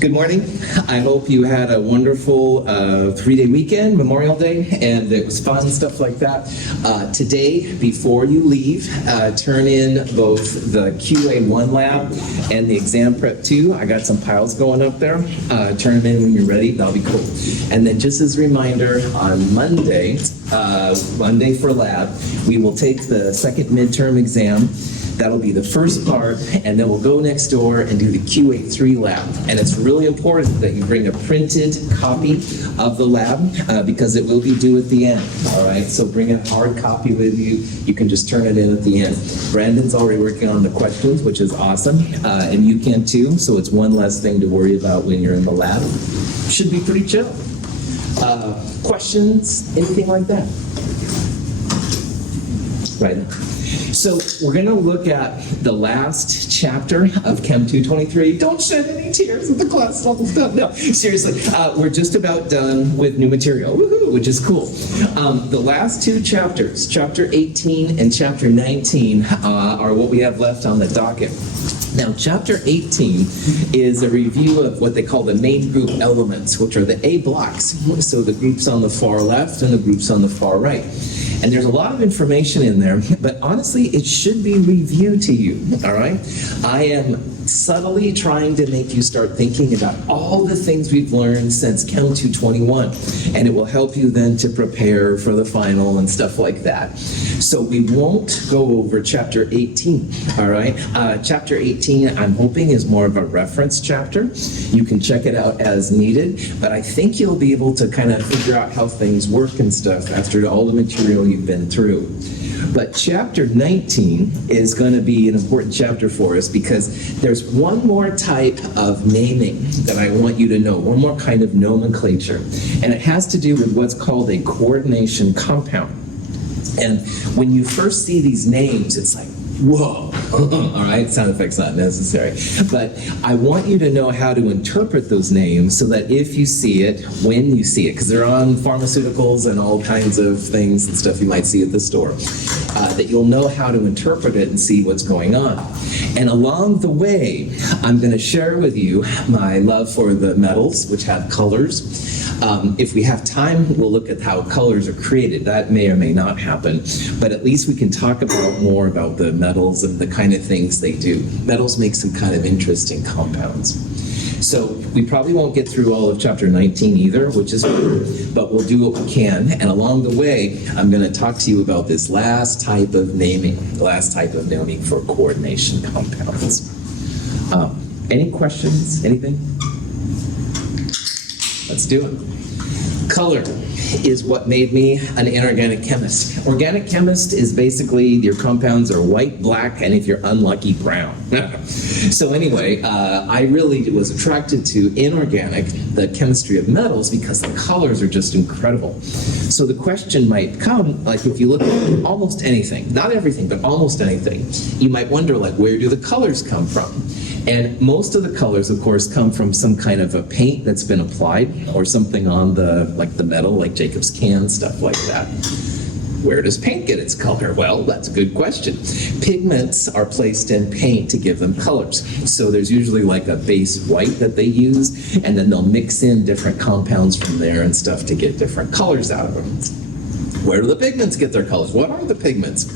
Good morning. I hope you had a wonderful 3-day weekend, Memorial Day, and it was fun, stuff like that. Today, before you leave, turn in both the QA1 lab and the exam prep 2. I got some piles going up there. Turn them in when you're ready. That'll be cool. And then just as a reminder, on Monday for lab, we will take the second midterm exam. That'll be the first part, and then we'll go next door and do the QA3 lab. And it's really important that you bring a printed copy of the lab because it will be due at the end, all right? So bring a hard copy with you. You can just turn it in at the end. Brandon's already working on the questions, which is awesome, and you can too, so it's one less thing to worry about when you're in the lab. Should be pretty chill. Questions, anything like that? Right. So we're going to look at the last chapter of Chem 223. Don't shed any tears at the class level stuff. No, seriously, we're just about done with new material, woohoo, which is cool. The last two chapters, chapter 18 and chapter 19, are what we have left on the docket. Now, chapter 18 is a review of what they call the main group elements, which are the A blocks. So the groups on the far left and the groups on the far right. And there's a lot of information in there, but honestly, it should be reviewed to you, all right? I am subtly trying to make you start thinking about all the things we've learned since Chem 221, and it will help you then to prepare for the final and stuff like that. So we won't go over chapter 18, all right? Chapter 18, I'm hoping, is more of a reference chapter. You can check it out as needed, but I think you'll be able to kind of figure out how things work and stuff after all the material you've been through. But chapter 19 is going to be an important chapter for us because there's one more type of naming that I want you to know, one more kind of nomenclature, and it has to do with what's called a coordination compound. And when you first see these names, it's like, whoa, all right, sound effects not necessary. But I want you to know how to interpret those names so that if you see it, when you see it, because they're on pharmaceuticals and all kinds of things and stuff you might see at the store, that you'll know how to interpret it and see what's going on. And along the way, I'm going to share with you my love for the metals, which have colors. If we have time, we'll look at how colors are created. That may or may not happen, but at least we can talk about more about the metals and the kind of things they do. Metals make some kind of interesting compounds. So we probably won't get through all of chapter 19 either, which is good, but we'll do what we can. And along the way, I'm going to talk to you about this last type of naming, for coordination compounds. Any questions? Anything? Let's do it. Color is what made me an inorganic chemist. Organic chemist is basically your compounds are white, black, and if you're unlucky, brown. So anyway, I really was attracted to inorganic, the chemistry of metals, because the colors are just incredible. So the question might come, like if you look at almost anything, not everything, but almost anything, you might wonder, like, where do the colors come from? And most of the colors, of course, come from some kind of a paint that's been applied or something on the metal, like Jacob's can, stuff like that. Where does paint get its color? Well, that's a good question. Pigments are placed in paint to give them colors. So there's usually like a base white that they use, and then they'll mix in different compounds from there and stuff to get different colors out of them. Where do the pigments get their colors? What are the pigments?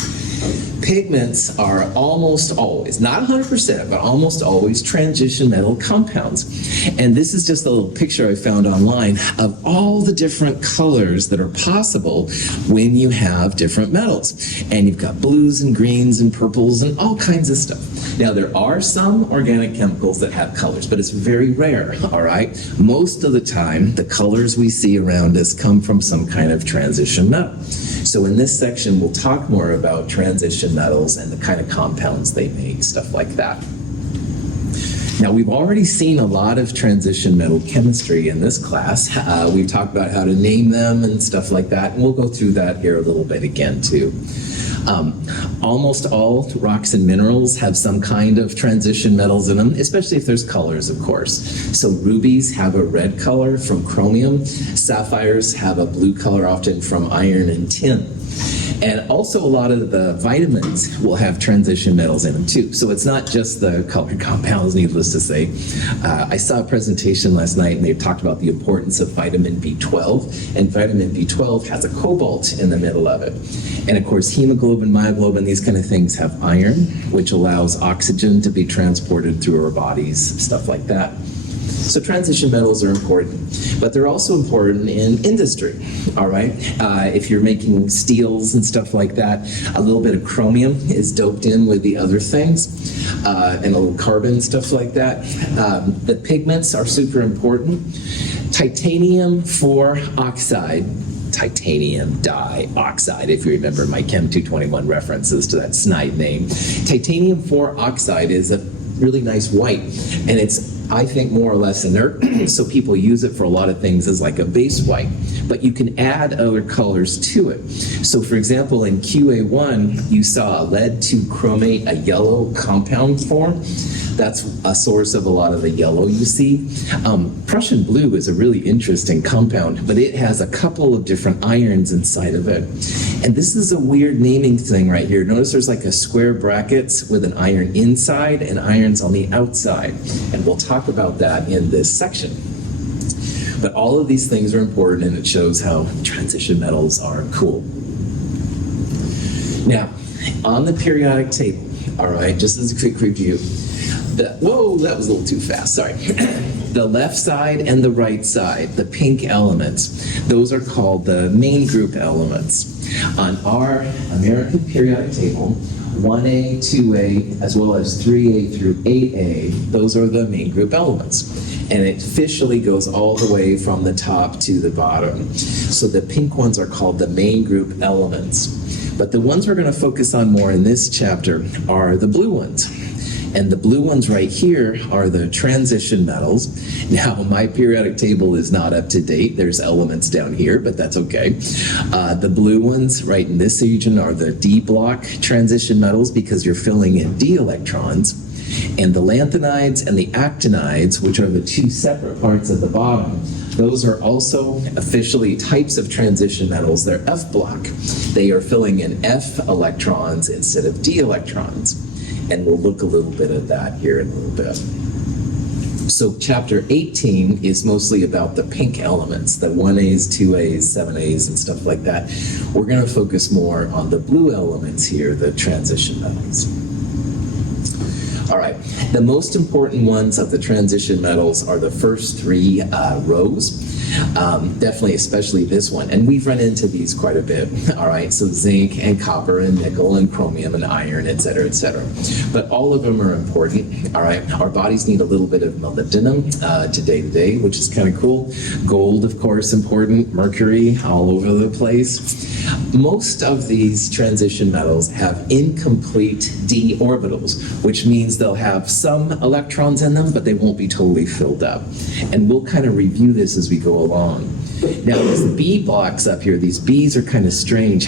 Pigments are almost always, not 100%, but almost always transition metal compounds. And this is just a little picture I found online of all the different colors that are possible when you have different metals. And you've got blues and greens and purples and all kinds of stuff. Now, there are some organic chemicals that have colors, but it's very rare, all right? Most of the time, the colors we see around us come from some kind of transition metal. So in this section, we'll talk more about transition metals and the kind of compounds they make, stuff like that. Now, we've already seen a lot of transition metal chemistry in this class. We've talked about how to name them and stuff like that, and we'll go through that here a little bit again, too. Almost all rocks and minerals have some kind of transition metals in them, especially if there's colors, of course. So rubies have a red color from chromium. Sapphires have a blue color, often from iron and tin. And also a lot of the vitamins will have transition metals in them too. So it's not just the colored compounds, needless to say. I saw a presentation last night and they talked about the importance of vitamin B12, and vitamin B12 has a cobalt in the middle of it. And of course, hemoglobin, myoglobin, these kind of things have iron, which allows oxygen to be transported through our bodies, stuff like that. So transition metals are important, but they're also important in industry, all right? If you're making steels and stuff like that, a little bit of chromium is doped in with the other things, and a little carbon, stuff like that. The pigments are super important. Titanium 4 oxide, titanium dioxide, if you remember my Chem 221 references to that snide name. Titanium 4 oxide is a really nice white, and it's, I think, more or less inert, so people use it for a lot of things as like a base white, but you can add other colors to it. So for example, in QA1, you saw a lead 2 chromate, a yellow compound form. That's a source of a lot of the yellow you see. Prussian blue is a really interesting compound, but it has a couple of different irons inside of it. And this is a weird naming thing right here. Notice there's like a square brackets with an iron inside and irons on the outside. And we'll talk about that in this section. But all of these things are important, and it shows how transition metals are cool. Now, on the periodic table, all right, just as a quick review, whoa, that was a little too fast, sorry. The left side and the right side, the pink elements, those are called the main group elements. On our American periodic table, 1A, 2A, as well as 3A through 8A, those are the main group elements. And it officially goes all the way from the top to the bottom. So the pink ones are called the main group elements. But the ones we're going to focus on more in this chapter are the blue ones. And the blue ones right here are the transition metals. Now, my periodic table is not up to date. There's elements down here, but that's okay. The blue ones right in this region are the D block transition metals because you're filling in D electrons. And the lanthanides and the actinides, which are the two separate parts at the bottom, those are also officially types of transition metals. They're F block. They are filling in F electrons instead of D electrons. And we'll look a little bit at that here in a little bit. So chapter 18 is mostly about the pink elements, the 1As, 2As, 7As, and stuff like that. We're going to focus more on the blue elements here, the transition metals. All right, the most important ones of the transition metals are the first 3 rows. Definitely, especially this one. And we've run into these quite a bit. All right, so zinc and copper and nickel and chromium and iron, et cetera, et cetera. But all of them are important. All right, our bodies need a little bit of molybdenum day to day, which is kind of cool. Gold, of course, important. Mercury, all over the place. Most of these transition metals have incomplete d orbitals, which means they'll have some electrons in them, but they won't be totally filled up. And we'll kind of review this as we go along. Now, these B blocks up here, these Bs are kind of strange.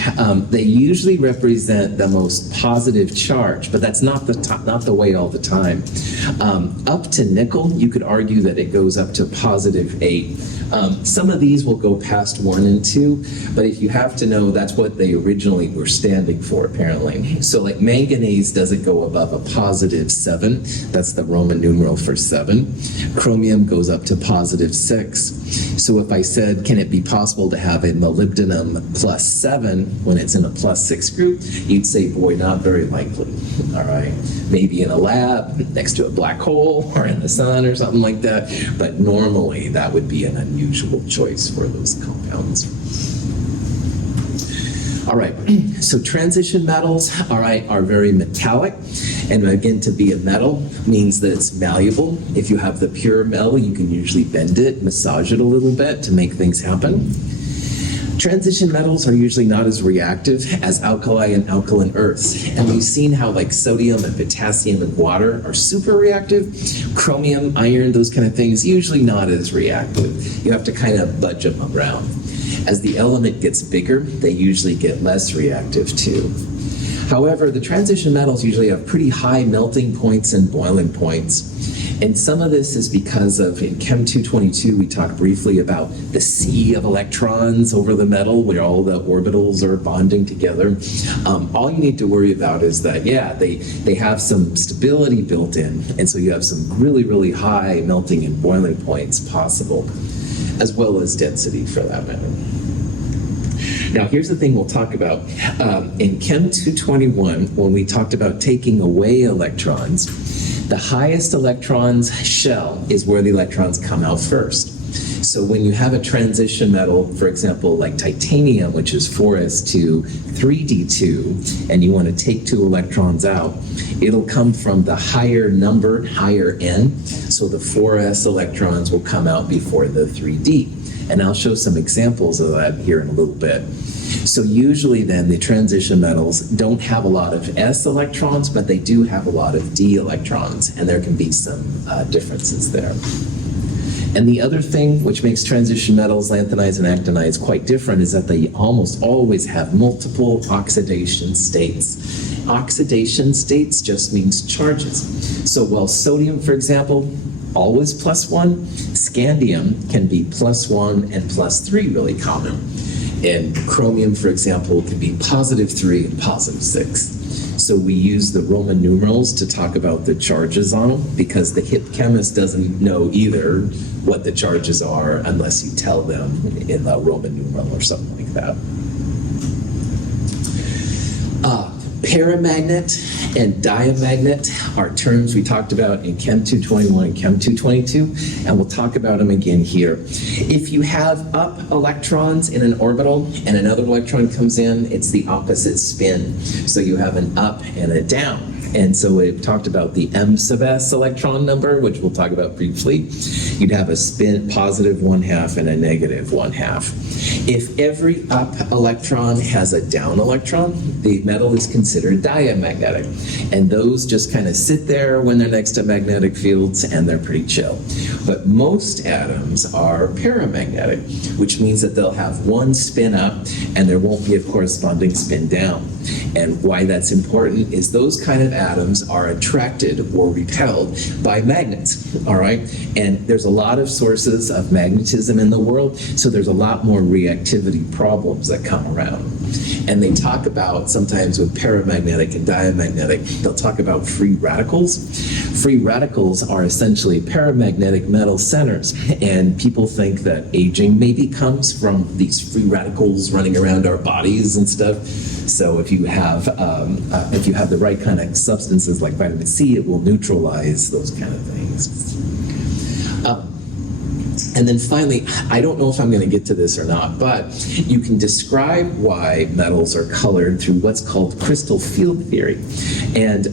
They usually represent the most positive charge, but that's not the way all the time. Up to nickel, you could argue that it goes up to positive 8. Some of these will go past 1 and 2, but if you have to know, that's what they originally were standing for, apparently. So like manganese doesn't go above a positive 7. That's the Roman numeral for 7. Chromium goes up to positive 6. So if I said, can it be possible to have a molybdenum plus 7 when it's in a plus 6 group, you'd say, boy, not very likely. All right, maybe in a lab next to a black hole or in the sun or something like that, but normally that would be an unusual choice for those compounds. All right, so transition metals, all right, are very metallic. And again, to be a metal means that it's malleable. If you have the pure metal, you can usually bend it, massage it a little bit to make things happen. Transition metals are usually not as reactive as alkali and alkaline earths. And we've seen how like sodium and potassium and water are super reactive. Chromium, iron, those kind of things, usually not as reactive. You have to kind of budge them around. As the element gets bigger, they usually get less reactive too. However, the transition metals usually have pretty high melting points and boiling points. And some of this is because of, in Chem 222, we talked briefly about the sea of electrons over the metal where all the orbitals are bonding together. All you need to worry about is that, yeah, they have some stability built in, and so you have some really, really high melting and boiling points possible, as well as density for that matter. Now, here's the thing we'll talk about. In Chem 221, when we talked about taking away electrons, the highest electrons shell is where the electrons come out first. So when you have a transition metal, for example, like titanium, which is 4s2, 3d2, and you want to take 2 electrons out, it'll come from the higher numbered, higher n, so the 4s electrons will come out before the 3d. And I'll show some examples of that here in a little bit. So usually then the transition metals don't have a lot of s electrons, but they do have a lot of d electrons, and there can be some differences there. And the other thing which makes transition metals, lanthanides and actinides, quite different is that they almost always have multiple oxidation states. Oxidation states just means charges. So while sodium, for example, always +1, scandium can be +1 and +3 really common. And chromium, for example, can be +3 and +6. So we use the Roman numerals to talk about the charges on them, because the hip chemist doesn't know either what the charges are unless you tell them in the Roman numeral or something like that. Paramagnet and diamagnet are terms we talked about in Chem 221 and Chem 222, and we'll talk about them again here. If you have up electrons in an orbital and another electron comes in, it's the opposite spin. So you have an up and a down. And so we've talked about the m sub s electron number, which we'll talk about briefly. You'd have a spin +1/2 and a -1/2. If every up electron has a down electron, the metal is considered diamagnetic. And those just kind of sit there when they're next to magnetic fields, and they're pretty chill. But most atoms are paramagnetic, which means that they'll have one spin up, and there won't be a corresponding spin down. And why that's important is those kind of atoms are attracted or repelled by magnets, all right? And there's a lot of sources of magnetism in the world, so there's a lot more reactivity problems that come around. And they talk about, sometimes with paramagnetic and diamagnetic, they'll talk about free radicals. Free radicals are essentially paramagnetic metal centers, and people think that aging maybe comes from these free radicals running around our bodies and stuff. So if you have the right kind of substances like vitamin C, it will neutralize those kind of things. And then finally, I don't know if I'm going to get to this or not, but you can describe why metals are colored through what's called crystal field theory. And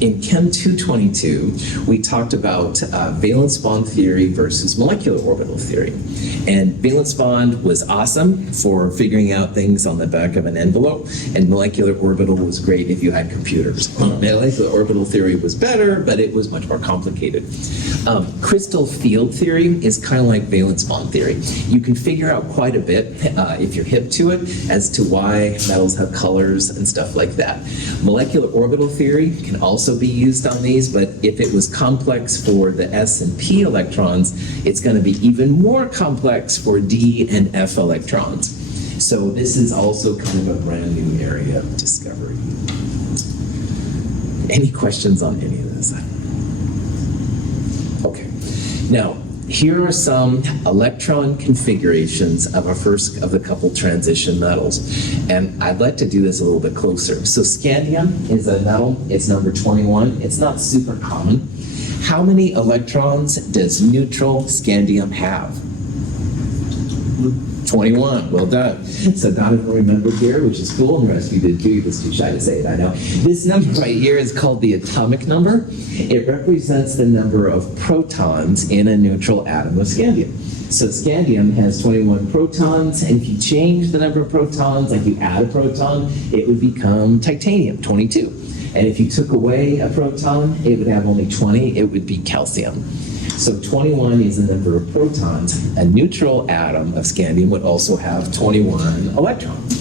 in Chem 222, we talked about valence bond theory versus molecular orbital theory. And valence bond was awesome for figuring out things on the back of an envelope, and molecular orbital was great if you had computers. Molecular orbital theory was better, but it was much more complicated. Crystal field theory is kind of like valence bond theory. You can figure out quite a bit if you're hip to it as to why metals have colors and stuff like that. Molecular orbital theory can also be used on these, but if it was complex for the s and p electrons, it's going to be even more complex for d and f electrons. So this is also kind of a brand new area of discovery. Any questions on any of this? Okay. Now, here are some electron configurations of our first of the couple transition metals. And I'd like to do this a little bit closer. So scandium is a metal, it's number 21. It's not super common. How many electrons does neutral scandium have? 21, well done. So Donovan remembered here, which is cool, and the rest of you did too. He was too shy to say it, I know. This number right here is called the atomic number. It represents the number of protons in a neutral atom of scandium. So scandium has 21 protons, and if you change the number of protons, like you add a proton, it would become titanium, 22. And if you took away a proton, it would have only 20, it would be calcium. So 21 is the number of protons. A neutral atom of scandium would also have 21 electrons.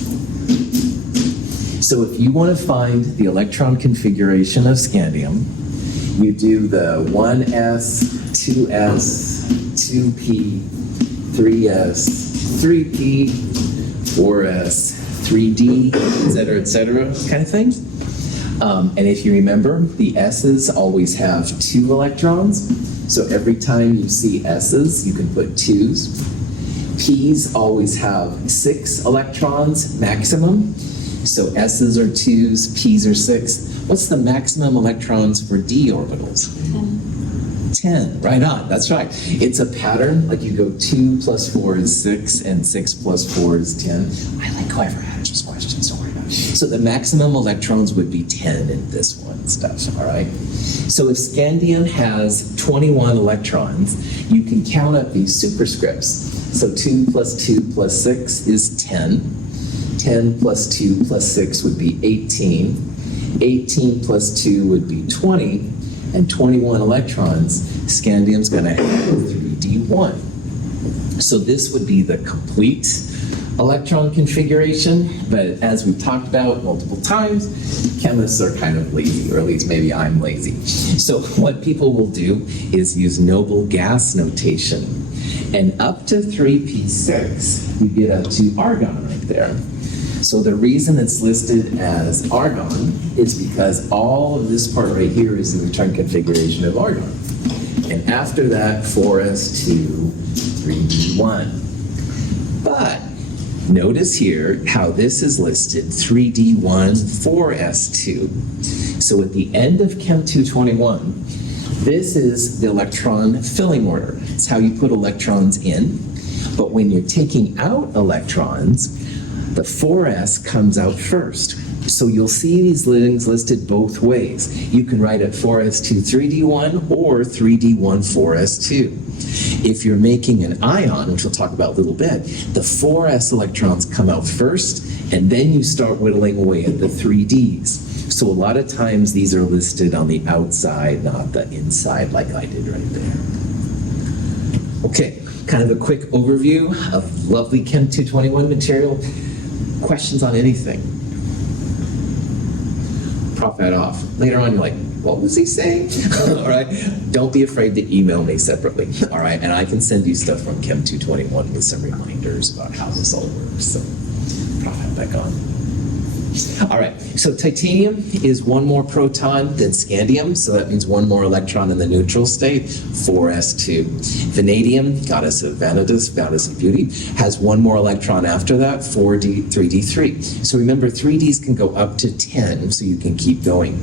So if you want to find the electron configuration of scandium, You do the 1s, 2s, 2p, 3s, 3p, 4s, 3d, et cetera, kind of thing. And if you remember, the s's always have 2 electrons. So every time you see s's, you can put 2's. P's always have 6 electrons maximum. So s's are 2's, p's are 6. What's the maximum electrons for d orbitals? 10, right on, that's right. It's a pattern, like you go 2 plus 4 is 6, and 6 plus 4 is 10. I like whoever answers questions, don't worry about it. So the maximum electrons would be 10 in this one stuff, all right? So if scandium has 21 electrons, you can count up these superscripts. So 2 plus 2 plus 6 is 10. 10 plus 2 plus 6 would be 18. 18 plus 2 would be 20. And 21 electrons, scandium's going to have 3d1. So this would be the complete electron configuration, but as we've talked about multiple times, chemists are kind of lazy, or at least maybe I'm lazy. So what people will do is use noble gas notation. And up to 3p6, you get up to argon right there. So the reason it's listed as argon is because all of this part right here is the return configuration of argon. And after that, 4s2, 3d1. But notice here how this is listed 3d1, 4s2. So at the end of Chem 221, this is the electron filling order. It's how you put electrons in. But when you're taking out electrons, the 4s comes out first. So you'll see these things listed both ways. You can write it 4s2 3d1 or 3d1 4s2. If you're making an ion, which we'll talk about a little bit, the 4s electrons come out first, and then you start whittling away at the 3ds. So a lot of times these are listed on the outside, not the inside like I did right there. Okay, kind of a quick overview of lovely Chem 221 material. Questions on anything? Prop that off. Later on, you're like, what was he saying? All right. Don't be afraid to email me separately. All right. And I can send you stuff from Chem 221 with some reminders about how this all works. So prop that back on. All right. So titanium is 1 more proton than scandium. So that means 1 more electron in the neutral state, 4s2. Vanadium, goddess of vanitas, goddess of beauty, has 1 more electron after that, 3d3. So remember, 3ds can go up to 10, so you can keep going.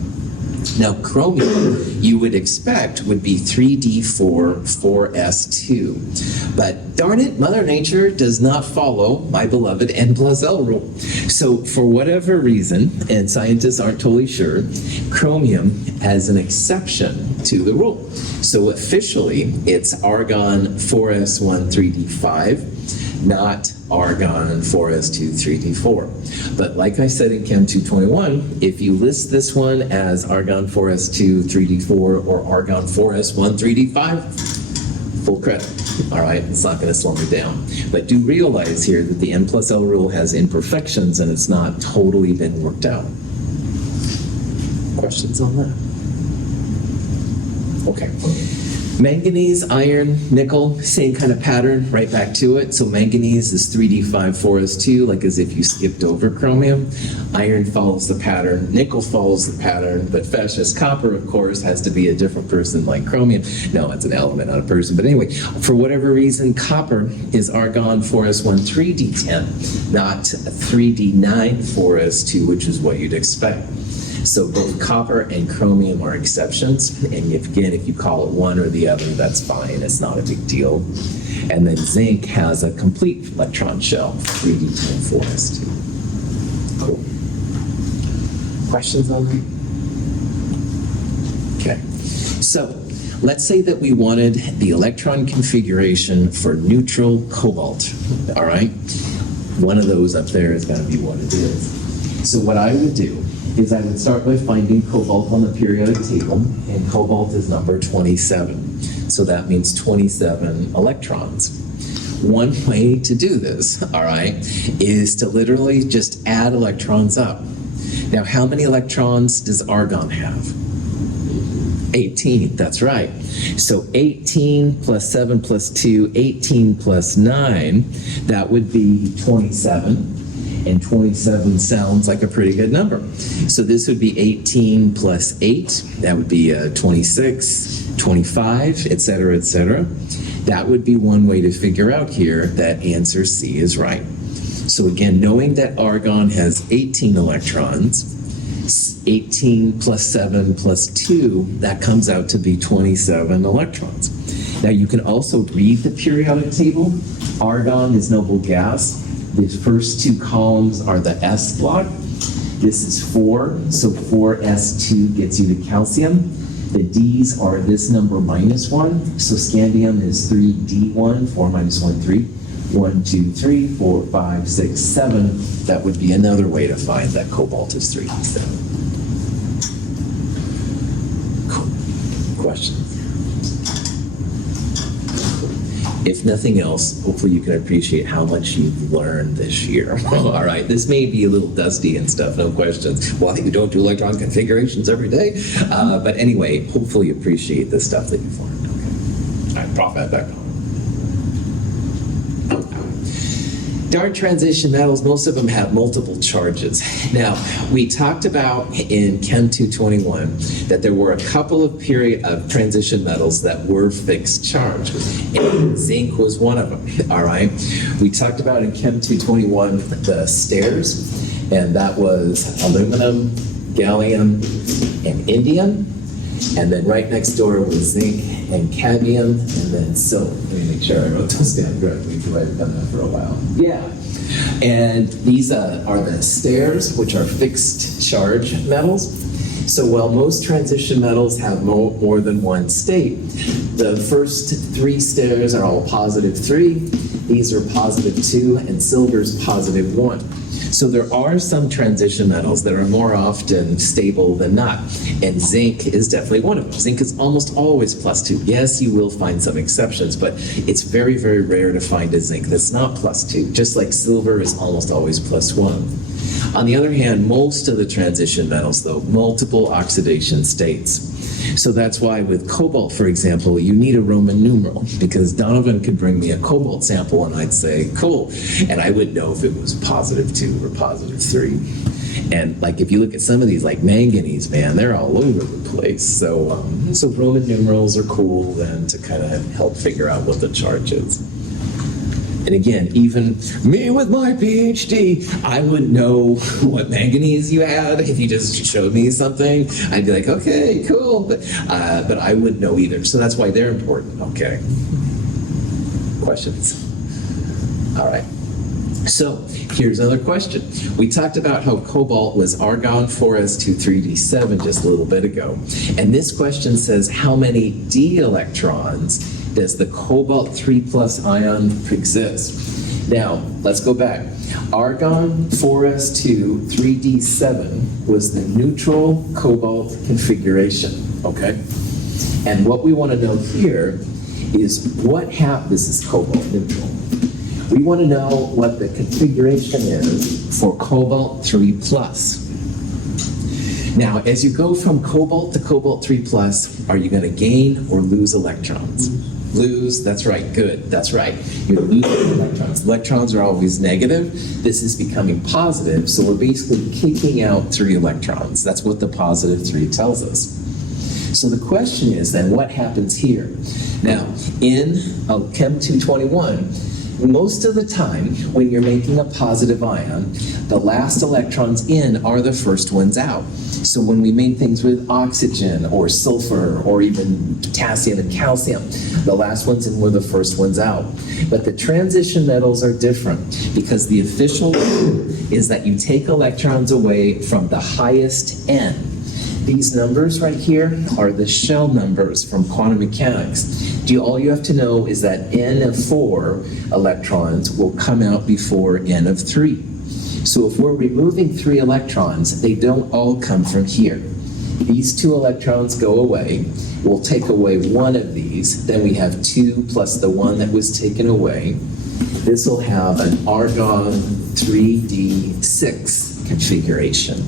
Now, chromium, you would expect, would be 3d4, 4s2. But darn it, Mother Nature does not follow my beloved N plus L rule. So for whatever reason, and scientists aren't totally sure, chromium has an exception to the rule. So officially, it's argon 4s1, 3d5, not argon 4s2, 3d4. But like I said in Chem 221, if you list this one as argon 4s2, 3d4, or argon 4s1, 3d5, full credit. All right, it's not going to slow me down. But do realize here that the N plus L rule has imperfections and it's not totally been worked out. Questions on that? Okay. Manganese, iron, nickel, same kind of pattern, right back to it. So manganese is 3d5, 4s2, like as if you skipped over chromium. Iron follows the pattern, nickel follows the pattern, but fascist copper, of course, has to be a different person like chromium. No, it's an element, not a person. But anyway, for whatever reason, copper is argon 4s1, 3d10, not 3d9, 4s2, which is what you'd expect. So both copper and chromium are exceptions, and again, if you call it one or the other, that's fine, it's not a big deal. And then zinc has a complete electron shell, 3d10, 4s2. Cool. Questions on that? Okay, so let's say that we wanted the electron configuration for neutral cobalt, all right? One of those up there is going to be what it is. So what I would do is I would start by finding cobalt on the periodic table, and cobalt is number 27. So that means 27 electrons. One way to do this, all right, is to literally just add electrons up. Now, how many electrons does argon have? 18, that's right. So 18 plus 7 plus 2, 18 plus 9, that would be 27. And 27 sounds like a pretty good number. So this would be 18 plus 8, that would be 26, 25, et cetera, et cetera. That would be one way to figure out here that answer C is right. So again, knowing that argon has 18 electrons, 18 plus 7 plus 2, that comes out to be 27 electrons. Now you can also read the periodic table. Argon is noble gas. The first two columns are the S block. This is 4, so 4s2 gets you to calcium. The D's are this number minus 1, so scandium is 3d1, 4 minus 1, 3. 1, 2, 3, 4, 5, 6, 7. That would be another way to find that cobalt is 3d7. Cool. Questions? If nothing else, hopefully you can appreciate how much you've learned this year. All right, this may be a little dusty and stuff, no questions. Well, you don't do electron configurations every day. But anyway, hopefully you appreciate the stuff that you've learned. Okay. All right, Prof, back on. Dark transition metals, most of them have multiple charges. Now, we talked about in Chem 221 that there were a couple of transition metals that were fixed charge, and zinc was one of them, all right? We talked about in Chem 221 the stairs, and that was aluminum, gallium, and indium. And then right next door was zinc and cadmium, and then silver. Let me make sure I wrote those down correctly because I've done that for a while. Yeah. And these are the stairs, which are fixed charge metals. So while most transition metals have more than one state, the first 3 stairs are all +3. These are +2, and silver's +1. So there are some transition metals that are more often stable than not, and zinc is definitely one of them. Zinc is almost always +2. Yes, you will find some exceptions, but it's very, very rare to find a zinc that's not +2, just like silver is almost always +1. On the other hand, most of the transition metals, though, multiple oxidation states. So that's why with cobalt, for example, you need a Roman numeral, because Donovan could bring me a cobalt sample and I'd say, cool, and I would know if it was +2 or +3. And like if you look at some of these, like manganese, man, they're all over the place. So, so Roman numerals are cool then to kind of help figure out what the charge is. And again, even me with my PhD, I wouldn't know what manganese you had if you just showed me something. I'd be like, okay, cool, but I wouldn't know either. So that's why they're important. Okay. Questions? All right. So here's another question. We talked about how cobalt was argon 4s2 3d7 just a little bit ago. And this question says, how many d electrons does the cobalt 3+ ion exist? Now, let's go back. Argon 4s2 3d7 was the neutral cobalt configuration, okay? And what we want to know here is what happened. This is cobalt neutral. We want to know what the configuration is for cobalt 3+. Now, as you go from cobalt to cobalt 3+, are you going to gain or lose electrons? Lose, that's right, good, that's right. You're losing electrons. Electrons are always negative. This is becoming positive, so we're basically kicking out 3 electrons. That's what the +3 tells us. So the question is then, what happens here? Now, in Chem 221, most of the time, when you're making a positive ion, the last electrons in are the first ones out. So when we make things with oxygen or sulfur or even potassium and calcium, the last ones in were the first ones out. But the transition metals are different because the official rule is that you take electrons away from the highest n. These numbers right here are the shell numbers from quantum mechanics. All you have to know is that n of 4 electrons will come out before n of 3. So if we're removing 3 electrons, they don't all come from here. These 2 electrons go away. We'll take away 1 of these. Then we have 2 plus the 1 that was taken away. This will have an argon 3d6 configuration.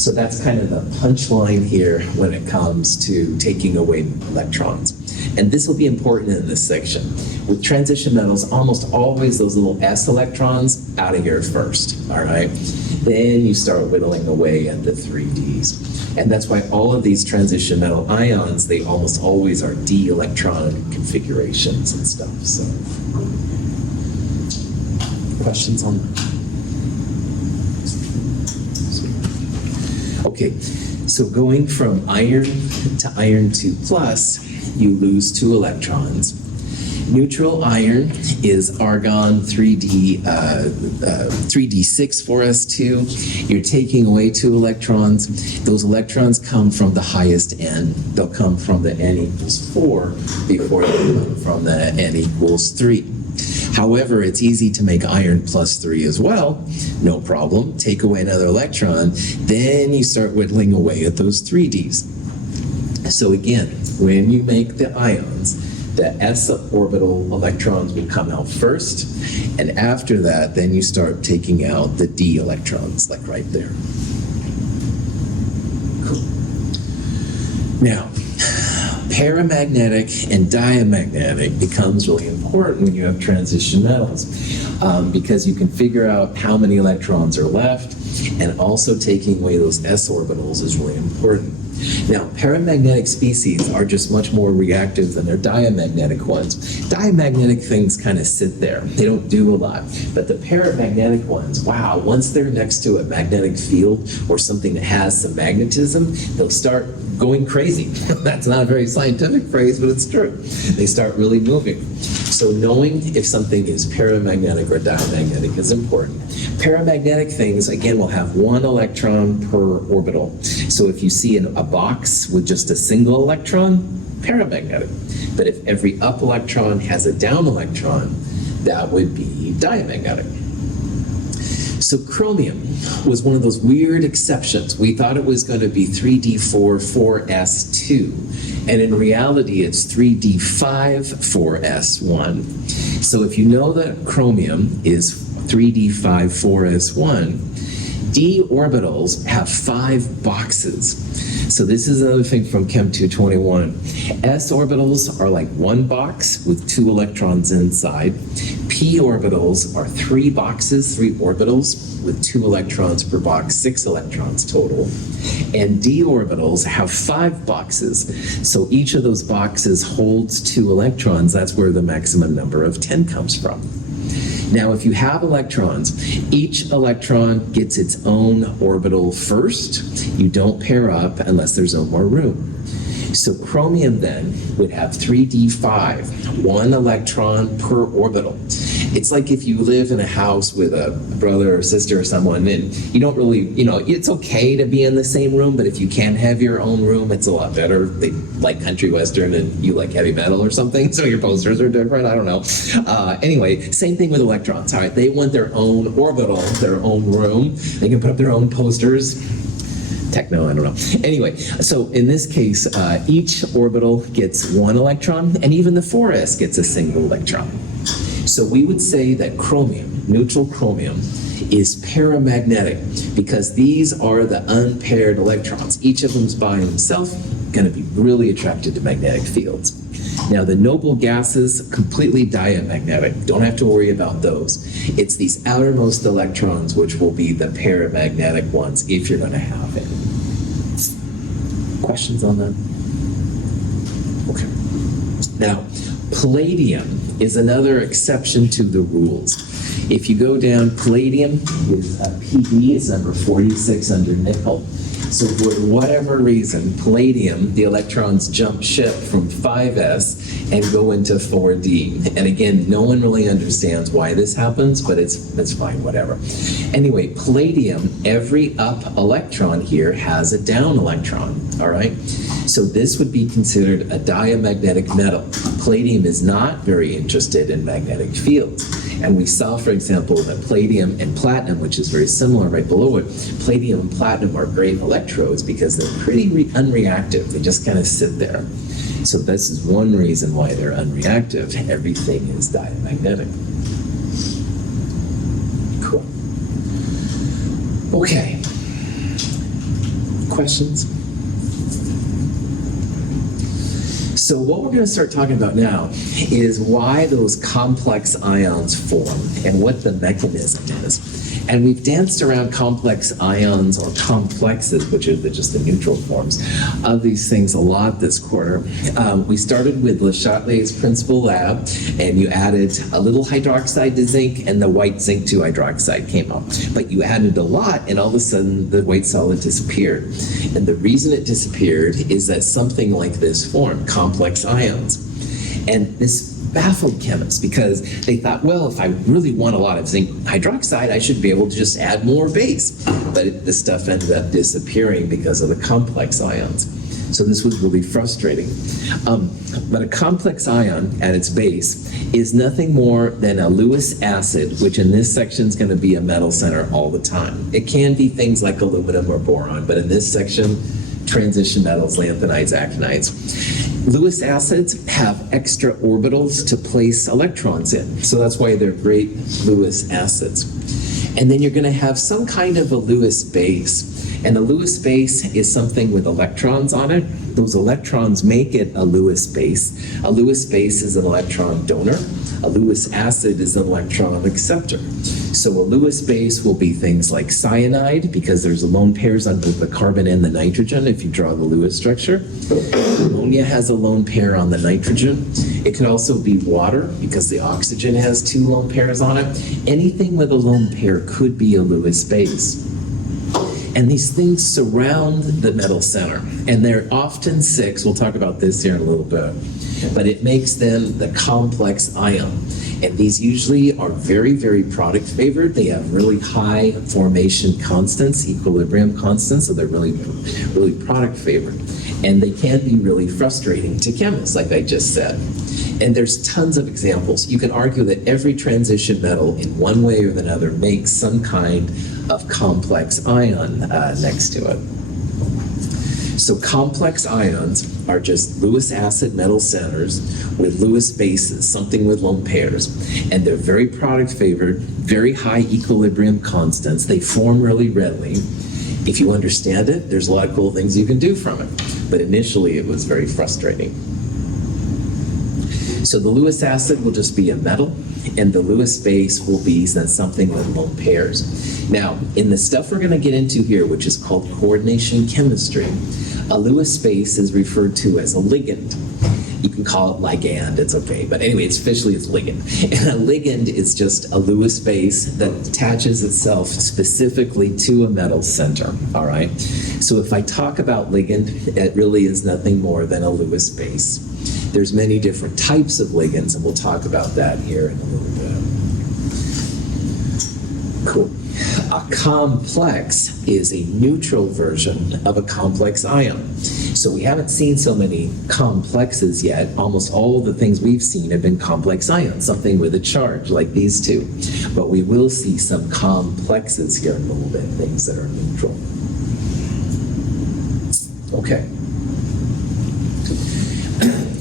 So that's kind of the punchline here when it comes to taking away electrons. And this will be important in this section. With transition metals, almost always those little s electrons out of here first, all right? Then you start whittling away at the 3ds. And that's why all of these transition metal ions, they almost always are d electron configurations and stuff. So, questions on that? Okay, so going from iron to iron 2 plus, you lose 2 electrons. Neutral iron is argon 3d 3d6 4s2. You're taking away 2 electrons. Those electrons come from the highest n. They'll come from the n equals 4 before they come from the n equals 3. However, it's easy to make iron plus 3 as well. No problem. Take away another electron. Then you start whittling away at those 3ds. So again, when you make the ions, the s orbital electrons will come out first, and after that, then you start taking out the d electrons, like right there. Cool. Now, paramagnetic and diamagnetic becomes really important when you have transition metals, because you can figure out how many electrons are left, and also taking away those s orbitals is really important. Now, paramagnetic species are just much more reactive than their diamagnetic ones. Diamagnetic things kind of sit there. They don't do a lot. But the paramagnetic ones, wow, once they're next to a magnetic field or something that has some magnetism, they'll start going crazy. That's not a very scientific phrase, but it's true. They start really moving. So knowing if something is paramagnetic or diamagnetic is important. Paramagnetic things, again, will have 1 electron per orbital. So if you see a box with just a single electron, paramagnetic. But if every up electron has a down electron, that would be diamagnetic. So chromium was one of those weird exceptions. We thought it was going to be 3d4, 4s2, and in reality it's 3d5, 4s1. So if you know that chromium is 3d5, 4s1, d orbitals have 5 boxes. So this is another thing from Chem 221. S orbitals are like 1 box with 2 electrons inside. P orbitals are 3 boxes, 3 orbitals with 2 electrons per box, 6 electrons total. And d orbitals have 5 boxes. So each of those boxes holds 2 electrons. That's where the maximum number of 10 comes from. Now, if you have electrons, each electron gets its own orbital first. You don't pair up unless there's no more room. So chromium then would have 3d5, 1 electron per orbital. It's like if you live in a house with a brother or sister or someone, and you don't really, it's okay to be in the same room, but if you can't have your own room, it's a lot better. They like country western and you like heavy metal or something, so your posters are different, I don't know. Anyway, same thing with electrons, all right? They want their own orbital, their own room. They can put up their own posters. Techno, I don't know. Anyway, so in this case, each orbital gets 1 electron, and even the 4s gets a single electron. So we would say that chromium, neutral chromium, is paramagnetic because these are the unpaired electrons. Each of them's by himself going to be really attracted to magnetic fields. Now the noble gases, completely diamagnetic. Don't have to worry about those. It's these outermost electrons which will be the paramagnetic ones if you're going to have it. Questions on that? Okay. Now, palladium is another exception to the rules. If you go down, palladium is Pb, it's number 46 under nickel. So for whatever reason, palladium, the electrons jump ship from 5s and go into 4d. And again, no one really understands why this happens, but it's fine, whatever. Anyway, palladium, every up electron here has a down electron, all right? So this would be considered a diamagnetic metal. Palladium is not very interested in magnetic fields. And we saw, for example, that palladium and platinum, which is very similar right below it, palladium and platinum are great electrodes because they're pretty unreactive. They just kind of sit there. So this is one reason why they're unreactive. Everything is diamagnetic. Cool. Okay. questions? So what we're going to start talking about now is why those complex ions form and what the mechanism is. And we've danced around complex ions or complexes, which are just the neutral forms of these things a lot this quarter. We started with Le Chatelier's principal lab, and you added a little hydroxide to zinc, and the white zinc 2 hydroxide came up. But you added a lot, and all of a sudden the white solid disappeared. And the reason it disappeared is that something like this formed, complex ions. And this baffled chemists because they thought, well, if I really want a lot of zinc hydroxide, I should be able to just add more base. But this stuff ended up disappearing because of the complex ions. So this was really frustrating. But a complex ion at its base is nothing more than a Lewis acid, which in this section is going to be a metal center all the time. It can be things like aluminum or boron, but in this section, transition metals, lanthanides, actinides. Lewis acids have extra orbitals to place electrons in, so that's why they're great Lewis acids. And then you're going to have some kind of a Lewis base. And a Lewis base is something with electrons on it. Those electrons make it a Lewis base. A Lewis base is an electron donor. A Lewis acid is an electron acceptor. So a Lewis base will be things like cyanide, because there's lone pairs on both the carbon and the nitrogen if you draw the Lewis structure. Ammonia has a lone pair on the nitrogen. It could also be water, because the oxygen has 2 lone pairs on it. Anything with a lone pair could be a Lewis base. And these things surround the metal center, and they're often 6. We'll talk about this here in a little bit. But it makes them the complex ion. And these usually are very, very product favored. They have really high formation constants, equilibrium constants, so they're really, really product favored. And they can be really frustrating to chemists, like I just said. And there's tons of examples. You can argue that every transition metal in one way or another makes some kind of complex ion next to it. So complex ions are just Lewis acid metal centers with Lewis bases, something with lone pairs. And they're very product favored, very high equilibrium constants. They form really readily. If you understand it, there's a lot of cool things you can do from it. But initially it was very frustrating. So the Lewis acid will just be a metal, and the Lewis base will be something with lone pairs. Now, in the stuff we're going to get into here, which is called coordination chemistry, a Lewis base is referred to as a ligand. You can call it ligand, it's okay. But anyway, it's ligand. And a ligand is just a Lewis base that attaches itself specifically to a metal center, all right? So if I talk about ligand, it really is nothing more than a Lewis base. There's many different types of ligands, and we'll talk about that here in a little bit. Cool. A complex is a neutral version of a complex ion. So we haven't seen so many complexes yet. Almost all of the things we've seen have been complex ions, something with a charge like these two. But we will see some complexes here in a little bit, things that are neutral. Okay.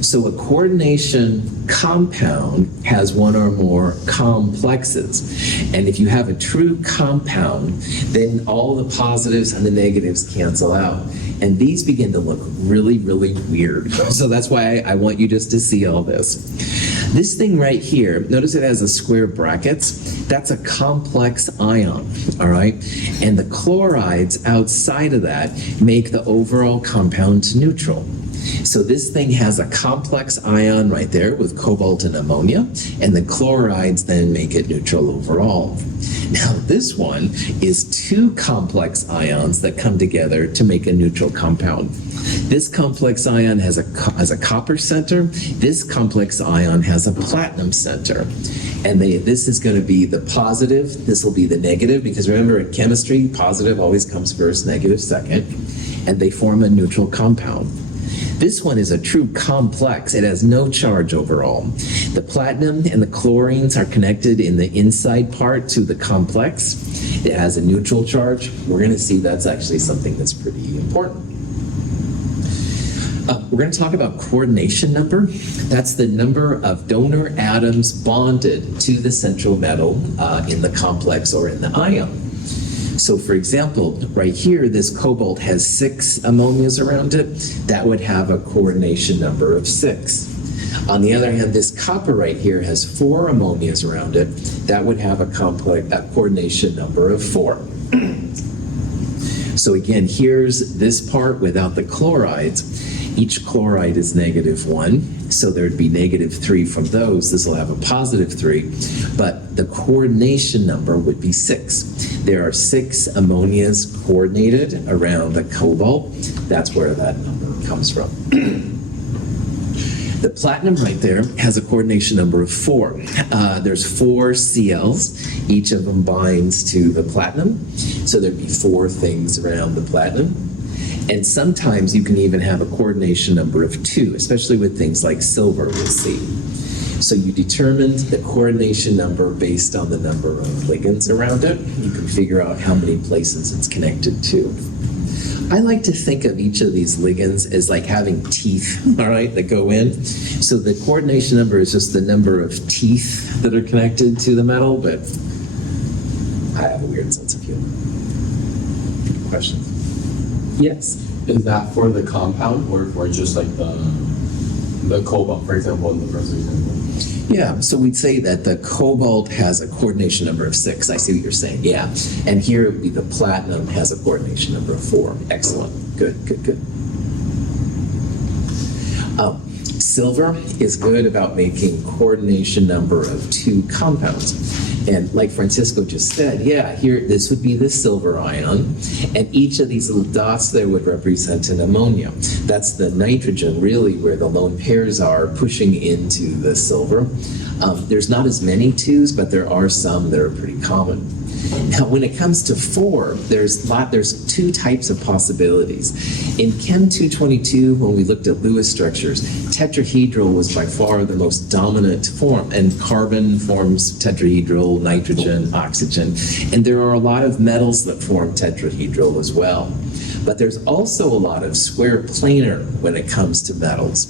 So a coordination compound has one or more complexes. And if you have a true compound, then all the positives and the negatives cancel out. And these begin to look really, really weird. So that's why I want you just to see all this. This thing right here, notice it has a square brackets. That's a complex ion, all right? And the chlorides outside of that make the overall compound neutral. So this thing has a complex ion right there with cobalt and ammonia, and the chlorides then make it neutral overall. Now this one is 2 complex ions that come together to make a neutral compound. This complex ion has a copper center. This complex ion has a platinum center. And this is going to be the positive. This will be the negative, because remember in chemistry, positive always comes first, negative second. And they form a neutral compound. This one is a true complex. It has no charge overall. The platinum and the chlorines are connected in the inside part to the complex. It has a neutral charge. We're going to see that's actually something that's pretty important. We're going to talk about coordination number. That's the number of donor atoms bonded to the central metal in the complex or in the ion. So for example, right here, this cobalt has 6 ammonias around it. That would have a coordination number of 6. On the other hand, this copper right here has 4 ammonias around it. That would have a coordination number of 4. So again, here's this part without the chlorides. Each chloride is -1, so there'd be -3 from those. This will have a +3, but the coordination number would be 6. There are 6 ammonias coordinated around the cobalt. That's where that number comes from. The platinum right there has a coordination number of 4. There's 4 CLs. Each of them binds to the platinum. So there'd be 4 things around the platinum. And sometimes you can even have a coordination number of 2, especially with things like silver, we'll see. So you determined the coordination number based on the number of ligands around it. You can figure out how many places it's connected to. I like to think of each of these ligands as like having teeth, all right, that go in. So the coordination number is just the number of teeth that are connected to the metal, but I have a weird sense of humor. Questions? Yes. Is that for the compound or for just like the cobalt, for example, in the first example? Yeah, so we'd say that the cobalt has a coordination number of 6. I see what you're saying, yeah. And here it would be the platinum has a coordination number of 4. Excellent, good. Silver is good about making coordination number of 2 compounds. And like Francisco just said, yeah, here, this would be the silver ion, and each of these little dots there would represent an ammonia. That's the nitrogen, really, where the lone pairs are pushing into the silver. There's not as many 2s, but there are some that are pretty common. Now, when it comes to 4, there's 2 types of possibilities. In Chem 222, when we looked at Lewis structures, tetrahedral was by far the most dominant form, and carbon forms tetrahedral, nitrogen, oxygen, and there are a lot of metals that form tetrahedral as well. But there's also a lot of square planar when it comes to metals.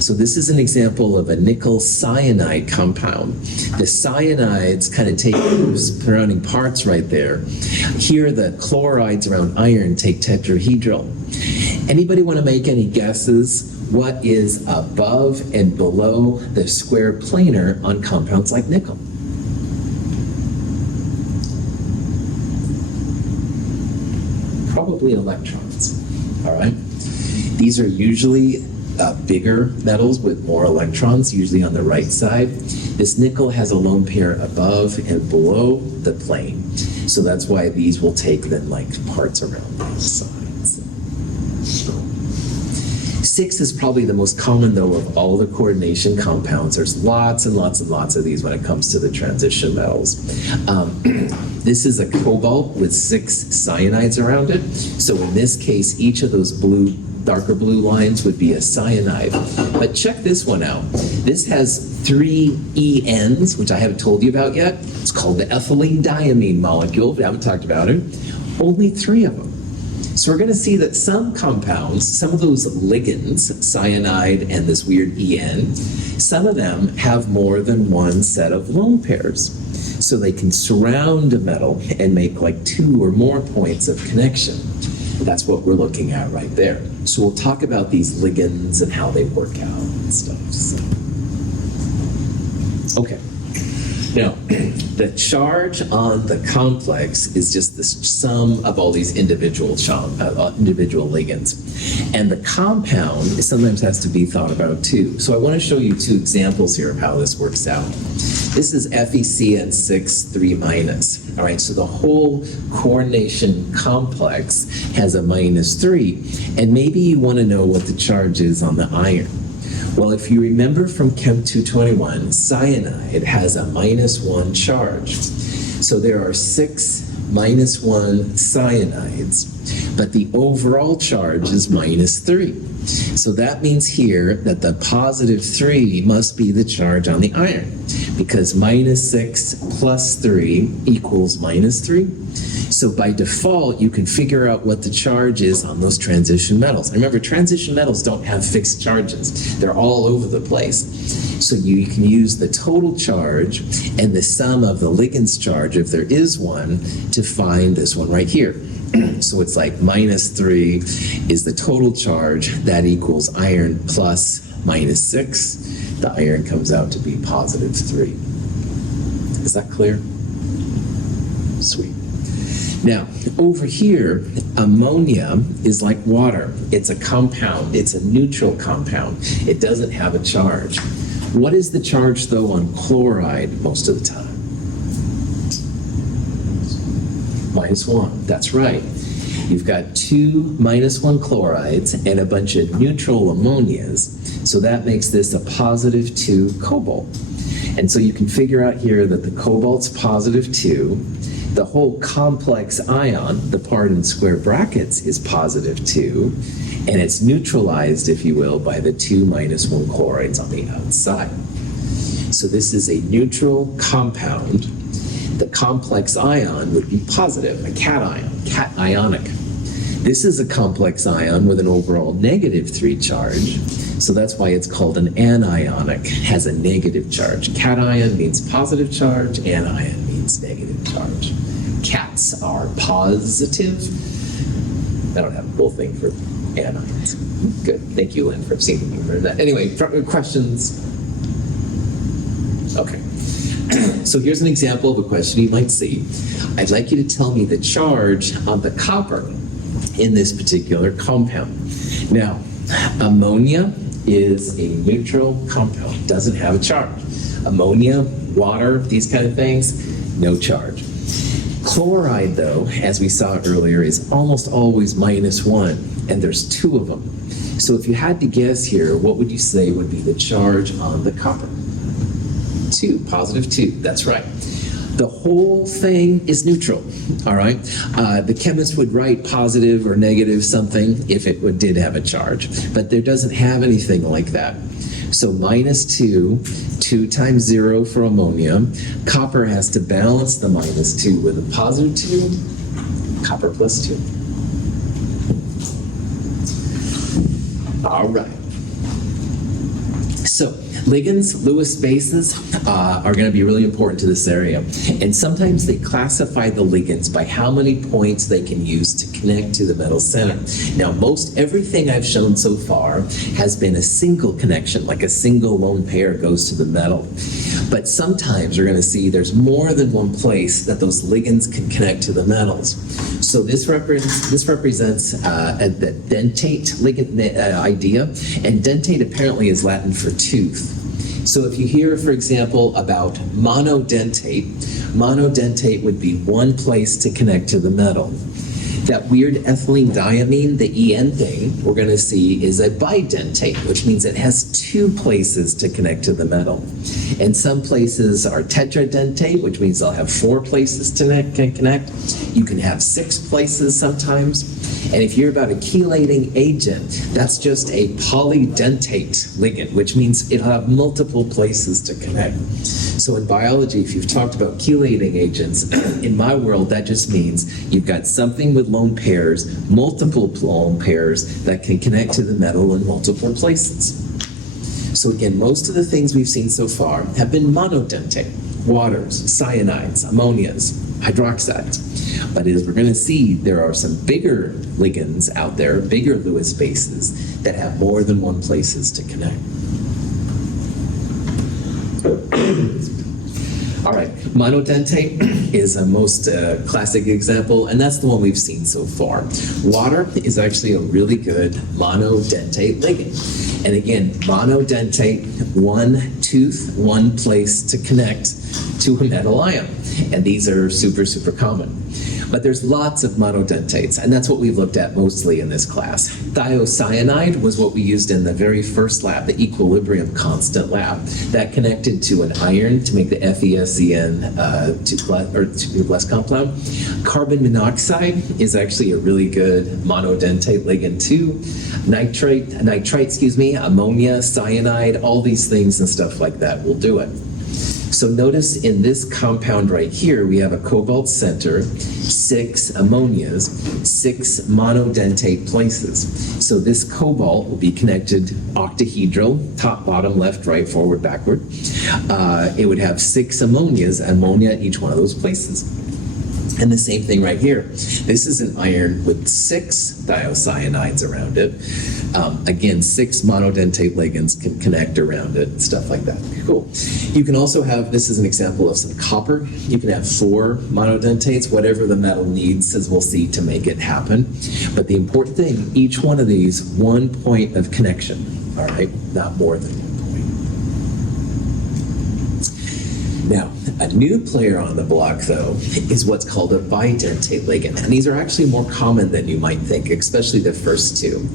So this is an example of a nickel cyanide compound. The cyanides kind of take those surrounding parts right there. Here the chlorides around iron take tetrahedral. Anybody want to make any guesses what is above and below the square planar on compounds like nickel? Probably electrons, all right? These are usually bigger metals with more electrons, usually on the right side. This nickel has a lone pair above and below the plane. So that's why these will take then like parts around both sides. 6 is probably the most common though of all the coordination compounds. There's lots and lots and lots of these when it comes to the transition metals. This is a cobalt with 6 cyanides around it. So in this case, each of those darker blue lines would be a cyanide. But check this one out. This has 3 ENs, which I haven't told you about yet. It's called the ethylene diamine molecule. We haven't talked about it. Only 3 of them. So we're going to see that some compounds, some of those ligands, cyanide and this weird EN, some of them have more than one set of lone pairs. So they can surround a metal and make like 2 or more points of connection. That's what we're looking at right there. So we'll talk about these ligands and how they work out and stuff. So. Okay. Now, the charge on the complex is just the sum of all these individual ligands. And the compound sometimes has to be thought about too. So I want to show you 2 examples here of how this works out. This is FeCN6 3-. All right, so the whole coordination complex has a -3. And maybe you want to know what the charge is on the iron. Well, if you remember from Chem 221, cyanide has a -1 charge. So there are 6 -1 cyanides, but the overall charge is -3. So that means here that the +3 must be the charge on the iron, because -6 + 3 equals -3. So by default, you can figure out what the charge is on those transition metals. And remember, transition metals don't have fixed charges. They're all over the place. So you can use the total charge and the sum of the ligand's charge, if there is one, to find this one right here. So it's like -3 is the total charge. That equals iron plus -6. The iron comes out to be +3. Is that clear? Sweet. Now, over here, ammonia is like water. It's a compound. It's a neutral compound. It doesn't have a charge. What is the charge, though, on chloride most of the time? -1. That's right. You've got 2 -1 chlorides and a bunch of neutral ammonias. So that makes this a +2 cobalt. And so you can figure out here that the cobalt's +2. The whole complex ion, the part in square brackets, is +2. And it's neutralized, if you will, by the 2 -1 chlorides on the outside. So this is a neutral compound. The complex ion would be positive, a cation, cationic. This is a complex ion with an overall -3 charge, so that's why it's called an anionic, has a negative charge. Cation means positive charge, anion means negative charge. Cats are positive. I don't have a cool thing for anions. Good, thank you, Lynn, for seeing me learn that. Anyway, questions? Okay. So here's an example of a question you might see. I'd like you to tell me the charge on the copper in this particular compound. Now, ammonia is a neutral compound, doesn't have a charge. Ammonia, water, these kind of things, no charge. Chloride, though, as we saw earlier, is almost always -1, and there's 2 of them. So if you had to guess here, what would you say would be the charge on the copper? 2, +2, that's right. The whole thing is neutral, all right? The chemist would write positive or negative something if it did have a charge, but there doesn't have anything like that. So -2, 2 times 0 for ammonia. Copper has to balance the -2 with a +2, copper +2. All right. So ligands, Lewis bases, are going to be really important to this area. And sometimes they classify the ligands by how many points they can use to connect to the metal center. Now, most everything I've shown so far has been a single connection, like a single lone pair goes to the metal. But sometimes we're going to see there's more than one place that those ligands can connect to the metals. So this represents the dentate ligand idea, and dentate apparently is Latin for tooth. So if you hear, for example, about monodentate, monodentate would be one place to connect to the metal. That weird ethylene diamine, the EN thing, we're going to see is a bidentate, which means it has 2 places to connect to the metal. And some places are tetradentate, which means they'll have 4 places to connect. You can have 6 places sometimes. And if you're about a chelating agent, that's just a polydentate ligand, which means it'll have multiple places to connect. So in biology, if you've talked about chelating agents, in my world, that just means you've got something with lone pairs, multiple lone pairs that can connect to the metal in multiple places. So again, most of the things we've seen so far have been monodentate, waters, cyanides, ammonias, hydroxides. But as we're going to see, there are some bigger ligands out there, bigger Lewis bases, that have more than one places to connect. All right, monodentate is a most classic example, and that's the one we've seen so far. Water is actually a really good monodentate ligand. And again, monodentate, one tooth, one place to connect to a metal ion. And these are super, super common. But there's lots of monodentates, and that's what we've looked at mostly in this class. Thiocyanide was what we used in the very first lab, the equilibrium constant lab. That connected to an iron to make the FeSCN two plus compound. Carbon monoxide is actually a really good monodentate ligand too. Nitrite, ammonia, cyanide, all these things and stuff like that will do it. So notice in this compound right here, we have a cobalt center, 6 ammonias, 6 monodentate places. So this cobalt will be connected octahedral, top, bottom, left, right, forward, backward. It would have 6 ammonias, ammonia at each one of those places. And the same thing right here. This is an iron with 6 thiocyanides around it. Again, 6 monodentate ligands can connect around it, stuff like that. Cool. You can also have, this is an example of some copper. You can have 4 monodentates, whatever the metal needs, as we'll see, to make it happen. But the important thing, each one of these, 1 point of connection, all right? Not more than 1 point. Now, a new player on the block, though, is what's called a bidentate ligand. And these are actually more common than you might think, especially the first 2.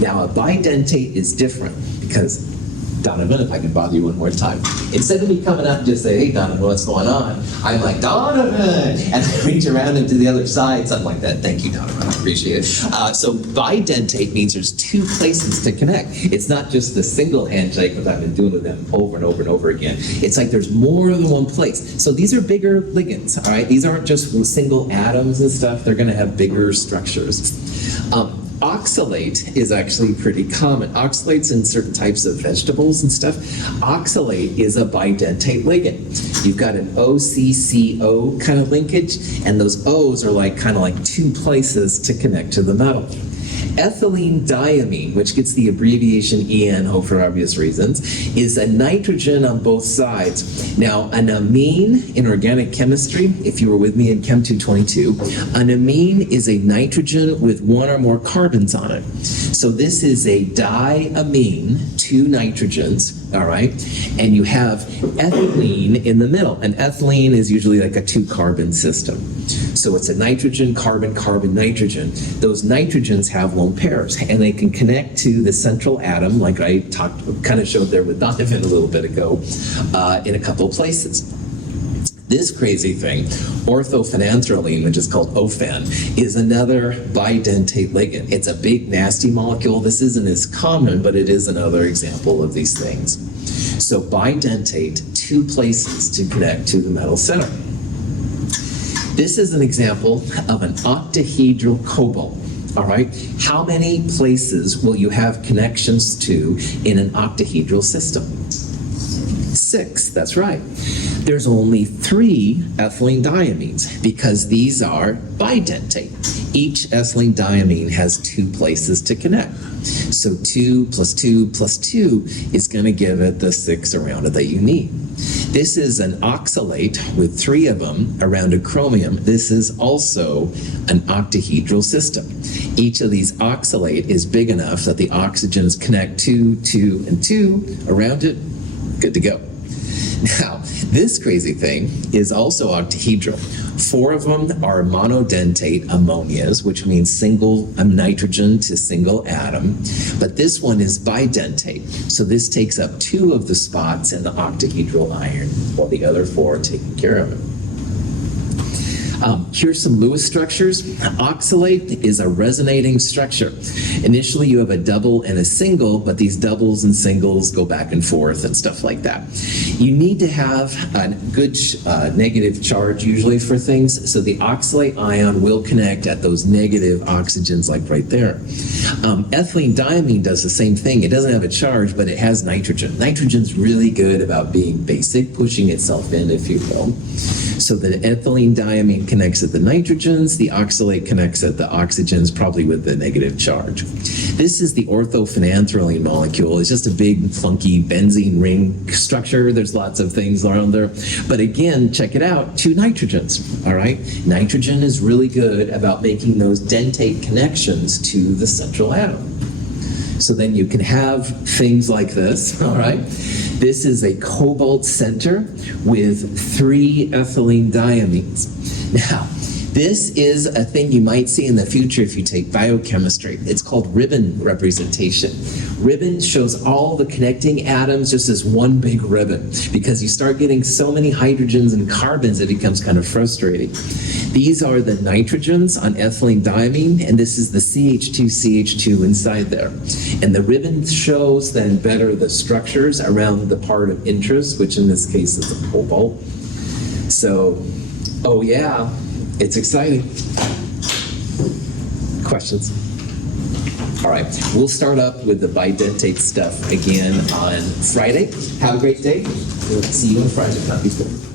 Now, a bidentate is different because, Donovan, if I can bother you one more time, instead of me coming up and just say, hey, Donovan, what's going on? I'm like, Donovan! And I reach around into the other side, something like that. Thank you, Donovan. I appreciate it. So bidentate means there's 2 places to connect. It's not just the single handshake, which I've been doing with them over and over and over again. It's like there's more than 1 place. So these are bigger ligands, all right? These aren't just single atoms and stuff. They're going to have bigger structures. Oxalate is actually pretty common. Oxalate's in certain types of vegetables and stuff. Oxalate is a bidentate ligand. You've got an OCCO kind of linkage, and those O's are like kind of like 2 places to connect to the metal. Ethylene diamine, which gets the abbreviation EN, hope for obvious reasons, is a nitrogen on both sides. Now, an amine in organic chemistry, if you were with me in Chem 222, an amine is a nitrogen with 1 or more carbons on it. So this is a diamine, 2 nitrogens, all right? And you have ethylene in the middle. And ethylene is usually like a 2-carbon system. So it's a nitrogen, carbon, carbon, nitrogen. Those nitrogens have lone pairs, and they can connect to the central atom, like I kind of showed there with Donovan a little bit ago, in a couple of places. This crazy thing, orthophenanthroline, which is called OFAN, is another bidentate ligand. It's a big, nasty molecule. This isn't as common, but it is another example of these things. So bidentate, 2 places to connect to the metal center. This is an example of an octahedral cobalt. All right, how many places will you have connections to in an octahedral system? 6, that's right. There's only 3 ethylene diamines because these are bidentate. Each ethylene diamine has 2 places to connect. So 2 plus 2 plus 2 is going to give it the 6 around it that you need. This is an oxalate with 3 of them around a chromium. This is also an octahedral system. Each of these oxalate is big enough that the oxygens connect 2, 2, and 2 around it. Good to go. Now, this crazy thing is also octahedral. 4 of them are monodentate ammonias, which means single nitrogen to single atom. But this one is bidentate. So this takes up 2 of the spots in the octahedral iron, while the other 4 are taking care of it. Here's some Lewis structures. Oxalate is a resonating structure. Initially, you have a double and a single, but these doubles and singles go back and forth and stuff like that. You need to have a good negative charge usually for things, so the oxalate ion will connect at those negative oxygens like right there. Ethylene diamine does the same thing. It doesn't have a charge, but it has nitrogen. Nitrogen's really good about being basic, pushing itself in, if you will. So the ethylene diamine connects at the nitrogens, the oxalate connects at the oxygens, probably with the negative charge. This is the orthophenanthroline molecule. It's just a big, funky benzene ring structure. There's lots of things around there. But again, check it out, 2 nitrogens, all right? Nitrogen is really good about making those dentate connections to the central atom. So then you can have things like this, all right? This is a cobalt center with 3 ethylene diamines. Now, This is a thing you might see in the future if you take biochemistry. It's called ribbon representation. Ribbon shows all the connecting atoms just as one big ribbon. Because you start getting so many hydrogens and carbons, it becomes kind of frustrating. These are the nitrogens on ethylene diamine, and this is the CH2 inside there. And the ribbon shows then better the structures around the part of interest, which in this case is a cobalt. So, oh yeah, it's exciting. Questions? All right, we'll start up with the bidentate stuff again on Friday. Have a great day. We'll see you on Friday.